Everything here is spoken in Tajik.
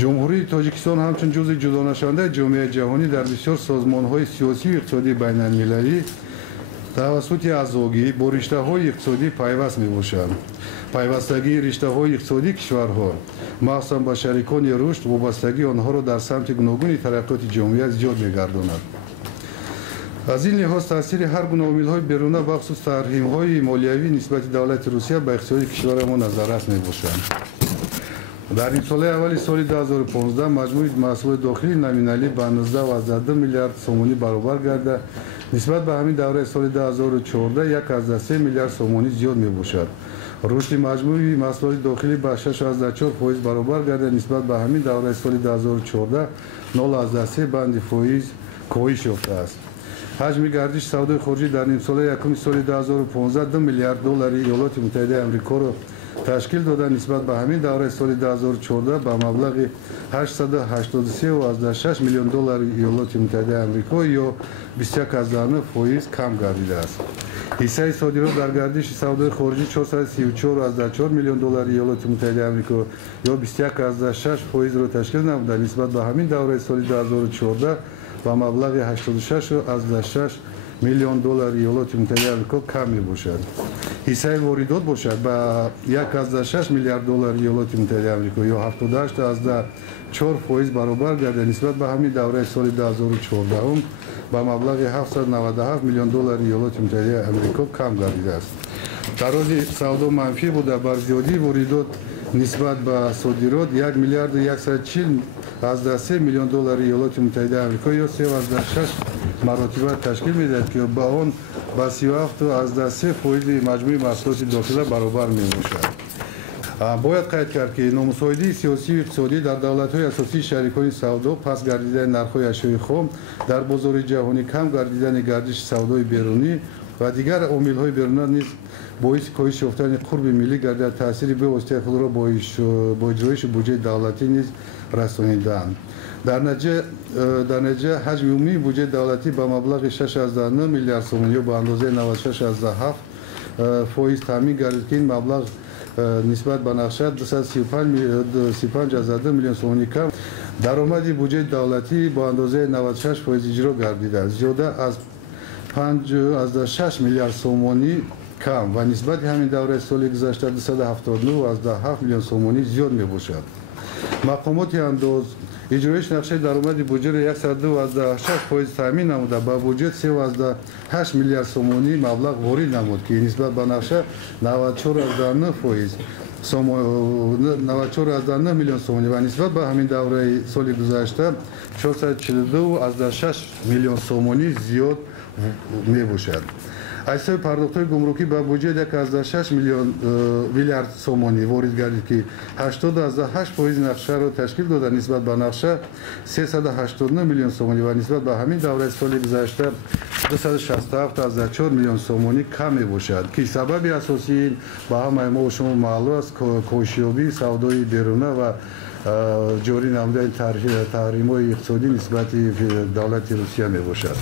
ҷумҳурии тоҷикистон ҳамчун ҷузъи ҷудонашавандаи ҷомеаи ҷаҳонӣ дар бисёр созмонҳои сиёсию иқтисодии байналмилалӣ тавассути аъзогӣ бо риштаҳои иқтисодӣ пайваст мебошад. пайвастагии риштаҳои иқтисодии кишварҳо махсусан ба шарикони рушд вобастагии онҳоро дар самти гуногуни тараққиёти ҷомеа зиёд мегардонад. аз ин лиҳоз таъсири ҳар гуна омилҳои беруна бахусус таҳримҳои молиявӣ нисбати давлати Русия ба иқтисоди кишварамон назаррас мебошанд. дар имсолаи аввали соли 2015 маҷмӯи маҳсулоти дохилии номиналӣ ба 19,2 миллиард сомонӣ баробар гарда нисбат ба ҳамин давраи соли 2014 1,3 миллиард сомонӣ зиёд мебошад. рушди маҷмӯи маҳсулоти дохилӣ ба 6,4% баробар гарда нисбат ба ҳамин давраи соли 2014 0,3 банди фоиз коҳиш ёфтааст. ҳаҷми гардиши савдои хориҷӣ дар нимсолаи якуми соли 2015 $2 миллиард иёлоти муттаҳидаи амрикоро ташкил дода нисбат ба ҳамин давраи соли 2014 ба маблағи $883,6 миллион иёлоти муттаҳидаи амрико ё 21,9% кам гардидааст. ҳиссаи содирот дар гардиши савдои хориҷӣ $434,4 миллион иёлоти муттаҳидаи амрико ё 21,6%-ро ташкил намуда нисбат ба ҳамин давраи соли 2014 ба маблағи $86,6 миллион иёлоти муттаҳидаи амрико кам мебошад. ҳиссаи воридот бошад ба $1,6 миллиард иёлоти муттаҳидаи амрико ё 78,4% баробар гарда нисбат ба ҳамин давраи соли 2014 ба маблағи $797 миллион иёлоти муттаҳидаи амрико кам гардидааст. тарози савдо манфӣ буда бар зиёдии воридот нисбат ба содирот $1 миллиард 140,3 миллион иёлоти муттаҳидаи амрико ё 3,6 маротиба ташкил медиҳад ки ба он ба 37,3% маҷмӯи маҳсулоти дохила баробар мебошад. бояд қайд кард ки номусоидии сиёсию иқтисодӣ дар давлатҳои асосии шарикони савдо паст гардидани нархҳои ашёи хом дар бозори ҷаҳонӣ кам гардидани гардиши савдои берунӣ ва дигар омилҳои беруна низ боиси коҳиш ёфтани қурби миллӣ гардид. таъсири бевоситаи худро бо иҷроиши буҷаи давлатӣ низ расонидаанд. дар натиҷа ҳаҷми умумии буҷаи давлатӣ ба маблағи 6,9 миллиард сомон ё ба андозаи 96,7% таъмин гардид ки ин маблағ нисбат ба нақша 235,2 миллион сомонӣ кам. даромади буҷаи давлатӣ бо андозаи 96% иҷро гардидааст, зиёда аз 5,6 миллиард сомонӣ кам ва нисбати ҳамин давраи соли гузашта 279,7 миллион сомонӣ зиёд мебошад. мақомоти андоз иҷроиши нақшаи даромади буҷаро 102,6% таъмин намуда ба буҷет 3,8 миллиард сомонӣ маблағ ворид намуд ки нисбат ба нақша 94,9 миллион сомонӣ ва нисбат ба ҳамин давраи соли гузашта 442,6 миллион сомонӣ зиёд мебошад. ҳаҷсои пардохтҳои гумрукӣ ба буҷет 1,6 миллиард сомонӣ ворид гардид ки 80,8% нақшаро ташкил дода нисбат ба нақша 389 миллион сомонӣ ва нисбат ба ҳамин давраи соли гузашта 267,4 миллион сомонӣ кам мебошад ки сабаби асосии ин ба ҳамаи мо шумо маълум аст коҳишёбии савдои беруна ва ҷорӣ намудани таҳримҳои иқтисодӣ нисбати давлати Русия мебошад.